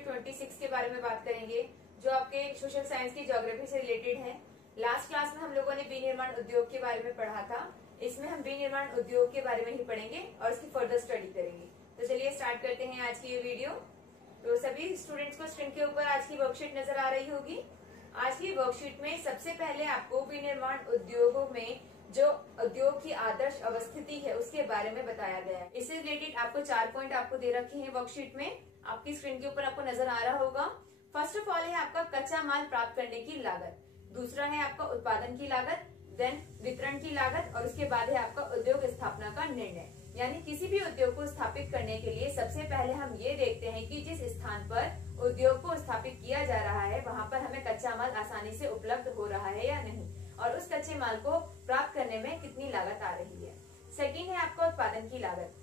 Worksheet 26 के बारे में बात करेंगे, जो आपके सोशल साइंस की ज्योग्राफी से रिलेटेड है। लास्ट क्लास में हम लोगों ने विनिर्माण उद्योग के बारे में पढ़ा था। इसमें हम विनिर्माण उद्योग के बारे में ही पढ़ेंगे और इसकी फर्दर स्टडी करेंगे। तो चलिए स्टार्ट करते हैं आज की ये वीडियो। तो सभी स्टूडेंट्स को स्क्रीन के ऊपर आज की वर्कशीट नजर आ रही होगी। आज की वर्कशीट में सबसे पहले आपको विनिर्माण उद्योगों में जो उद्योग की आदर्श अवस्थिति है उसके बारे में बताया गया है। इससे रिलेटेड आपको 4 पॉइंट आपको दे रखे हैं वर्कशीट में, आपकी स्क्रीन के ऊपर आपको नजर आ रहा होगा। फर्स्ट ऑफ ऑल है आपका कच्चा माल प्राप्त करने की लागत, दूसरा है आपका उत्पादन की लागत, देन वितरण की लागत और उसके बाद है आपका उद्योग स्थापना का निर्णय। यानी किसी भी उद्योग को स्थापित करने के लिए सबसे पहले हम ये देखते हैं कि जिस स्थान पर उद्योग को स्थापित किया जा रहा है वहां पर हमें कच्चा माल आसानी से उपलब्ध हो रहा है या नहीं, और उस कच्चे माल को प्राप्त करने में कितनी लागत आ रही है। सेकंड है आपका उत्पादन की लागत।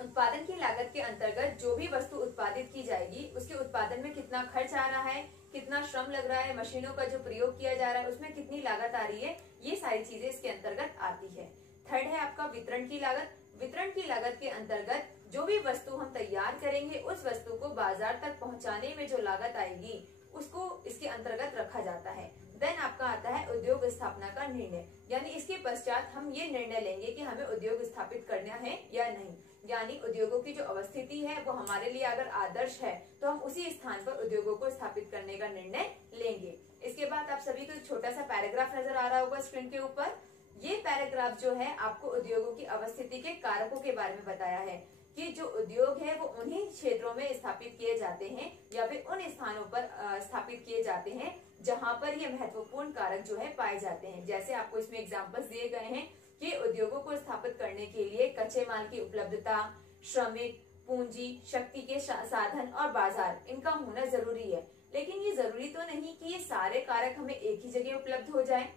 उत्पादन की लागत के अंतर्गत जो भी वस्तु उत्पादित की जाएगी उसके उत्पादन में कितना खर्च आ रहा है, कितना श्रम लग रहा है, मशीनों का जो प्रयोग किया जा रहा है उसमें कितनी लागत आ रही है, ये सारी चीजें इसके अंतर्गत आती है। थर्ड है आपका वितरण की लागत। वितरण की लागत के अंतर्गत जो भी वस्तु हम तैयार करेंगे उस वस्तु को बाजार तक पहुंचाने में जो लागत आएगी उसको इसके अंतर्गत रखा जाता है। देन आपका आता है उद्योग स्थापना का निर्णय, यानी इसके पश्चात हम ये निर्णय लेंगे कि हमें उद्योग स्थापित करना है या नहीं। यानी उद्योगों की जो अवस्थिति है वो हमारे लिए अगर आदर्श है तो हम उसी स्थान पर उद्योगों को स्थापित करने का निर्णय लेंगे। इसके बाद आप सभी को एक छोटा सा पैराग्राफ नजर आ रहा होगा स्क्रीन के ऊपर। ये पैराग्राफ जो है आपको उद्योगों की अवस्थिति के कारकों के बारे में बताया है कि जो उद्योग है वो उन्हीं क्षेत्रों में स्थापित किए जाते हैं या फिर उन स्थानों पर स्थापित किए जाते हैं जहां पर ये महत्वपूर्ण कारक जो है पाए जाते हैं। जैसे आपको इसमें एग्जांपल्स दिए गए हैं कि उद्योगों को स्थापित करने के लिए कच्चे माल की उपलब्धता, श्रमिक, पूंजी, शक्ति के साधन और बाजार, इनका होना जरूरी है। लेकिन ये जरूरी तो नहीं कि ये सारे कारक हमें एक ही जगह उपलब्ध हो जाए,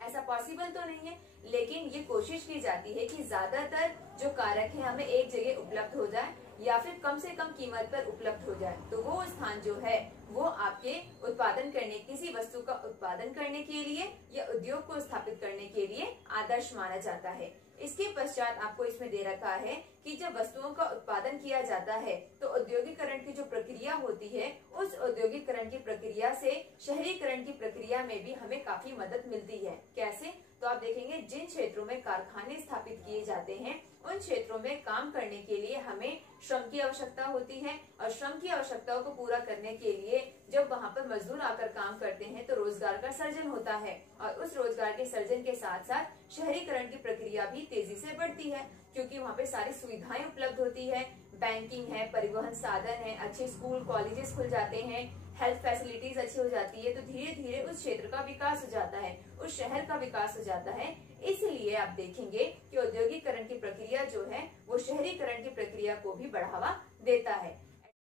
ऐसा पॉसिबल तो नहीं है। लेकिन ये कोशिश की जाती है कि ज्यादातर जो कारक है हमें एक जगह उपलब्ध हो जाए या फिर कम से कम कीमत पर उपलब्ध हो जाए। तो वो स्थान जो है वो आपके उत्पादन करने, किसी वस्तु का उत्पादन करने के लिए या उद्योग को स्थापित करने के लिए आदर्श माना जाता है। इसके पश्चात आपको इसमें दे रखा है कि जब वस्तुओं का उत्पादन किया जाता है तो औद्योगिकरण की जो प्रक्रिया होती है उस औद्योगिकरण की प्रक्रिया से शहरीकरण की प्रक्रिया में भी हमें काफी मदद मिलती है। कैसे? तो आप देखेंगे जिन क्षेत्रों में कारखाने स्थापित किए जाते हैं उन क्षेत्रों में काम करने के लिए हमें श्रम की आवश्यकता होती है, और श्रम की आवश्यकताओं को पूरा करने के लिए जब वहां पर मजदूर आकर काम करते हैं तो रोजगार का सर्जन होता है, और उस रोजगार के सर्जन के साथ साथ शहरीकरण की प्रक्रिया भी तेजी से बढ़ती है क्योंकि वहाँ पे सारी सुविधाएं उपलब्ध होती है, बैंकिंग है, परिवहन साधन है, अच्छे स्कूल कॉलेजेस खुल जाते हैं, हेल्थ फैसिलिटीज अच्छी हो जाती है। तो धीरे धीरे उस क्षेत्र का विकास हो जाता है, उस शहर का विकास हो जाता है। इसलिए आप देखेंगे कि औद्योगिकरण की प्रक्रिया जो है वो शहरीकरण की प्रक्रिया को भी बढ़ावा देता है।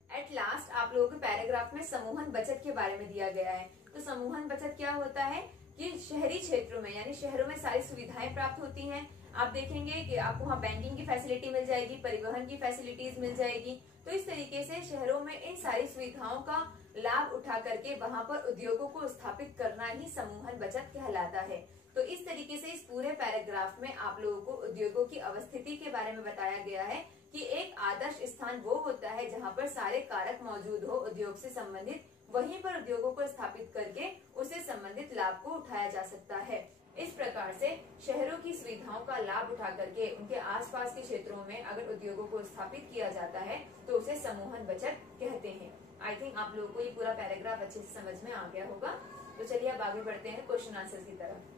एट लास्ट आप लोगों के पैराग्राफ में समूहन बचत के बारे में दिया गया है। तो समूहन बचत क्या होता है कि शहरी क्षेत्रों में यानी शहरों में सारी सुविधाएं प्राप्त होती हैं। आप देखेंगे कि आपको वहाँ बैंकिंग की फैसिलिटी मिल जाएगी, परिवहन की फैसिलिटीज मिल जाएगी। तो इस तरीके से शहरों में इन सारी सुविधाओं का लाभ उठा करके वहां पर उद्योगों को स्थापित करना ही समूहन बचत कहलाता है। तो इस तरीके से इस पूरे पैराग्राफ में आप लोगों को उद्योगों की अवस्थिति के बारे में बताया गया है कि एक आदर्श स्थान वो होता है जहां पर सारे कारक मौजूद हो उद्योग से संबंधित, वहीं पर उद्योगों को स्थापित करके उससे संबंधित लाभ को उठाया जा सकता है। इस प्रकार से शहरों की सुविधाओं का लाभ उठा करके उनके आसपास के क्षेत्रों में अगर उद्योगों को स्थापित किया जाता है तो उसे समूहन बचत कहते हैं। आई थिंक आप लोगों को ये पूरा पैराग्राफ अच्छे से समझ में आ गया होगा। तो चलिए अब आगे बढ़ते हैं क्वेश्चन आंसर की तरफ।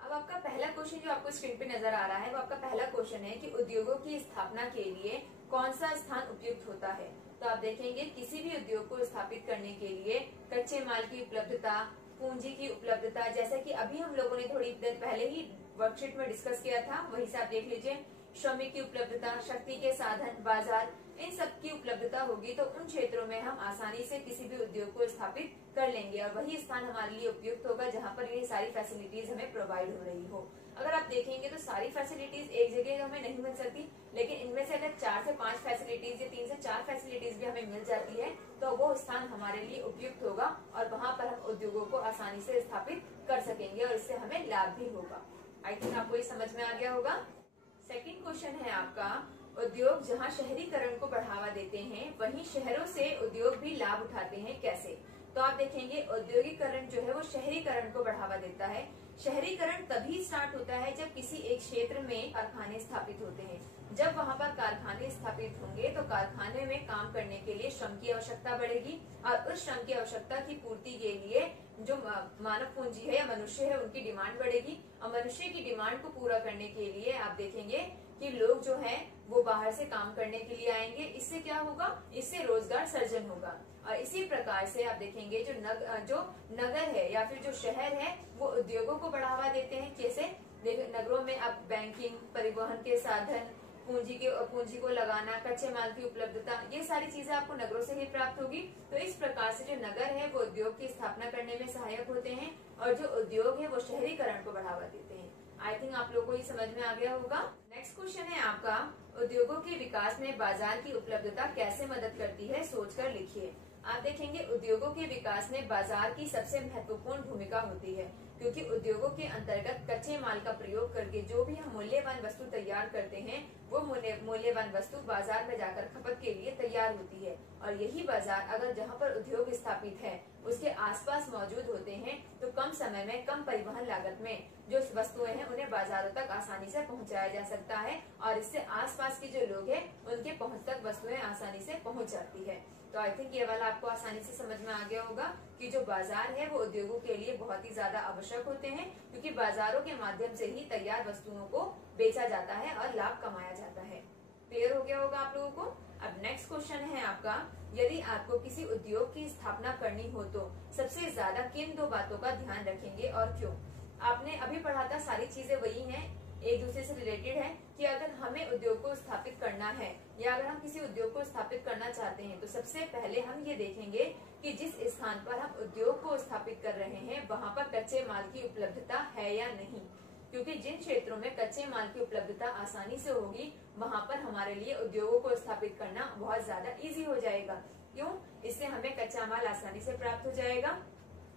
अब आपका पहला क्वेश्चन जो आपको स्क्रीन पे नजर आ रहा है वो आपका पहला क्वेश्चन है कि उद्योगों की स्थापना के लिए कौन सा स्थान उपयुक्त होता है। तो आप देखेंगे किसी भी उद्योग को स्थापित करने के लिए कच्चे माल की उपलब्धता, पूंजी की उपलब्धता, जैसा कि अभी हम लोगों ने थोड़ी देर पहले ही वर्कशीट में डिस्कस किया था, वहीं से आप देख लीजिए, श्रमिक की उपलब्धता, शक्ति के साधन, बाजार, इन सब की उपलब्धता होगी तो उन क्षेत्रों में हम आसानी से किसी भी उद्योग को स्थापित कर लेंगे और वही स्थान हमारे लिए उपयुक्त होगा जहां पर ये सारी फैसिलिटीज हमें प्रोवाइड हो रही हो। अगर आप देखेंगे तो सारी फैसिलिटीज एक जगह हमें नहीं मिल सकती, लेकिन इनमें से अगर 4 से 5 फैसिलिटीज या 3 से 4 फैसिलिटीज भी हमें मिल जाती है तो वो स्थान हमारे लिए उपयुक्त होगा और वहां पर हम उद्योगों को आसानी से स्थापित कर सकेंगे और इससे हमें लाभ भी होगा। आई थिंक आपको ये समझ में आ गया होगा। सेकंड क्वेश्चन है आपका उद्योग जहाँ शहरीकरण को बढ़ावा देते हैं, वहीं शहरों से उद्योग भी लाभ उठाते हैं। कैसे? तो आप देखेंगे औद्योगिकरण जो है वो शहरीकरण को बढ़ावा देता है। शहरीकरण तभी स्टार्ट होता है जब किसी एक क्षेत्र में कारखाने स्थापित होते हैं। जब वहाँ पर कारखाने स्थापित होंगे तो कारखाने में काम करने के लिए श्रम की आवश्यकता बढ़ेगी और उस श्रम की आवश्यकता की पूर्ति के लिए जो मानव पूंजी है या मनुष्य है उनकी डिमांड बढ़ेगी। और मनुष्य की डिमांड को पूरा करने के लिए आप देखेंगे कि लोग जो है वो बाहर से काम करने के लिए आएंगे। इससे क्या होगा? इससे रोजगार सर्जन होगा। और इसी प्रकार से आप देखेंगे जो नगर है या फिर जो शहर है वो उद्योगों को बढ़ावा देते हैं। कैसे? नगरों में अब बैंकिंग, परिवहन के साधन, पूंजी को लगाना, कच्चे माल की उपलब्धता, ये सारी चीजें आपको नगरों से ही प्राप्त होगी। तो इस प्रकार से जो नगर है वो उद्योग की स्थापना करने में सहायक होते हैं और जो उद्योग है वो शहरीकरण को बढ़ावा देते हैं। आई थिंक आप लोगों को ये समझ में आ गया होगा। नेक्स्ट क्वेश्चन है आपका, उद्योगों के विकास में बाजार की उपलब्धता कैसे मदद करती है? सोचकर लिखिए। आप देखेंगे उद्योगों के विकास में बाजार की सबसे महत्वपूर्ण भूमिका होती है, क्योंकि उद्योगों के अंतर्गत कच्चे माल का प्रयोग करके जो भी हम मूल्यवान वस्तु तैयार करते हैं वो मूल्यवान वस्तु बाजार में जाकर खपत के लिए तैयार होती है। और यही बाजार अगर जहाँ पर उद्योग स्थापित है उसके आसपास मौजूद होते हैं तो कम समय में, कम परिवहन लागत में जो वस्तुएं हैं उन्हें बाजारों तक आसानी से पहुंचाया जा सकता है और इससे आसपास के जो लोग हैं उनके पहुंच तक वस्तुएं आसानी से पहुंच जाती है। तो आई थिंक ये वाला आपको आसानी से समझ में आ गया होगा कि जो बाजार है वो उद्योगों के लिए बहुत ही ज्यादा आवश्यक होते हैं, क्योंकि बाजारों के माध्यम से ही तैयार वस्तुओं को बेचा जाता है और लाभ कमाया जाता है। क्लियर हो गया होगा आप लोगों को। अब नेक्स्ट क्वेश्चन है आपका, यदि आपको किसी उद्योग की स्थापना करनी हो तो सबसे ज्यादा किन 2 बातों का ध्यान रखेंगे और क्यों? आपने अभी पढ़ा था, सारी चीजें वही हैं, एक दूसरे से रिलेटेड है कि अगर हमें उद्योग को स्थापित करना है या अगर हम किसी उद्योग को स्थापित करना चाहते हैं तो सबसे पहले हम ये देखेंगे कि जिस स्थान पर हम उद्योग को स्थापित कर रहे हैं वहाँ पर कच्चे माल की उपलब्धता है या नहीं। क्योंकि जिन क्षेत्रों में कच्चे माल की उपलब्धता आसानी से होगी वहाँ पर हमारे लिए उद्योगों को स्थापित करना बहुत ज्यादा इजी हो जाएगा। क्यों? इससे हमें कच्चा माल आसानी से प्राप्त हो जाएगा।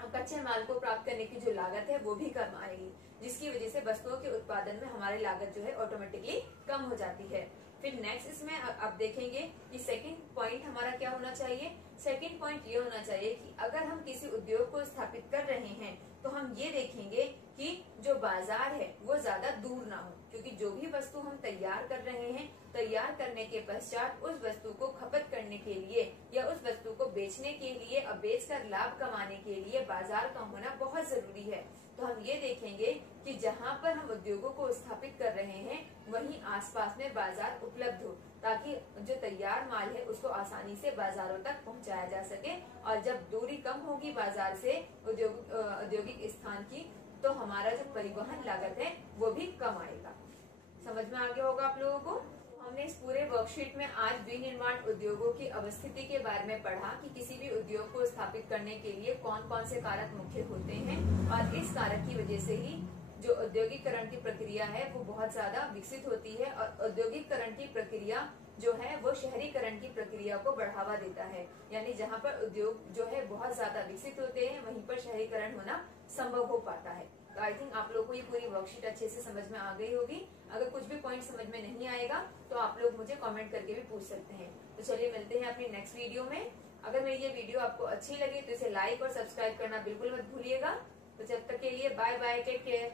कच्चे माल को प्राप्त करने की जो लागत है वो भी कम आएगी, जिसकी वजह से वस्तुओं के उत्पादन में हमारी लागत जो है ऑटोमेटिकली कम हो जाती है। फिर नेक्स्ट इसमें अब देखेंगे कि सेकंड पॉइंट हमारा क्या होना चाहिए। सेकंड पॉइंट ये होना चाहिए कि अगर हम किसी उद्योग को स्थापित कर रहे हैं तो हम ये देखेंगे कि जो बाजार है वो ज्यादा दूर ना हो, क्योंकि जो भी वस्तु हम तैयार कर रहे हैं, तैयार करने के पश्चात उस वस्तु को खपत करने के लिए या उस वस्तु को बेचने के लिए और बेचकर लाभ कमाने के लिए बाजार का होना बहुत जरूरी है। तो हम ये देखेंगे कि जहाँ पर हम उद्योगों को स्थापित कर रहे हैं वहीं आसपास में बाजार उपलब्ध हो, ताकि जो तैयार माल है उसको आसानी से बाजारों तक पहुँचाया जा सके। और जब दूरी कम होगी बाजार से औद्योगिक स्थान की तो हमारा जो परिवहन लागत है वो भी कम आएगा। समझ में आ गया होगा आप लोगों को। हमने इस पूरे वर्कशीट में आज विनिर्माण उद्योगों की अवस्थिति के बारे में पढ़ा कि किसी भी उद्योग को स्थापित करने के लिए कौन कौन से कारक मुख्य होते हैं और इस कारक की वजह से ही जो औद्योगिकरण की प्रक्रिया है वो बहुत ज्यादा विकसित होती है और औद्योगिकरण की प्रक्रिया जो है वो शहरीकरण की प्रक्रिया को बढ़ावा देता है। यानी जहाँ पर उद्योग जो है बहुत ज्यादा विकसित होते हैं वहीं पर शहरीकरण होना संभव हो पाता है। तो आई थिंक आप लोग को ये पूरी वर्कशीट अच्छे से समझ में आ गई होगी। अगर कुछ भी पॉइंट समझ में नहीं आएगा तो आप लोग मुझे कमेंट करके भी पूछ सकते हैं। तो चलिए मिलते हैं अपनी नेक्स्ट वीडियो में। अगर मेरी ये वीडियो आपको अच्छी लगी तो इसे लाइक और सब्सक्राइब करना बिल्कुल मत भूलिएगा। तो जब तक के लिए बाय बाय, टेक केयर।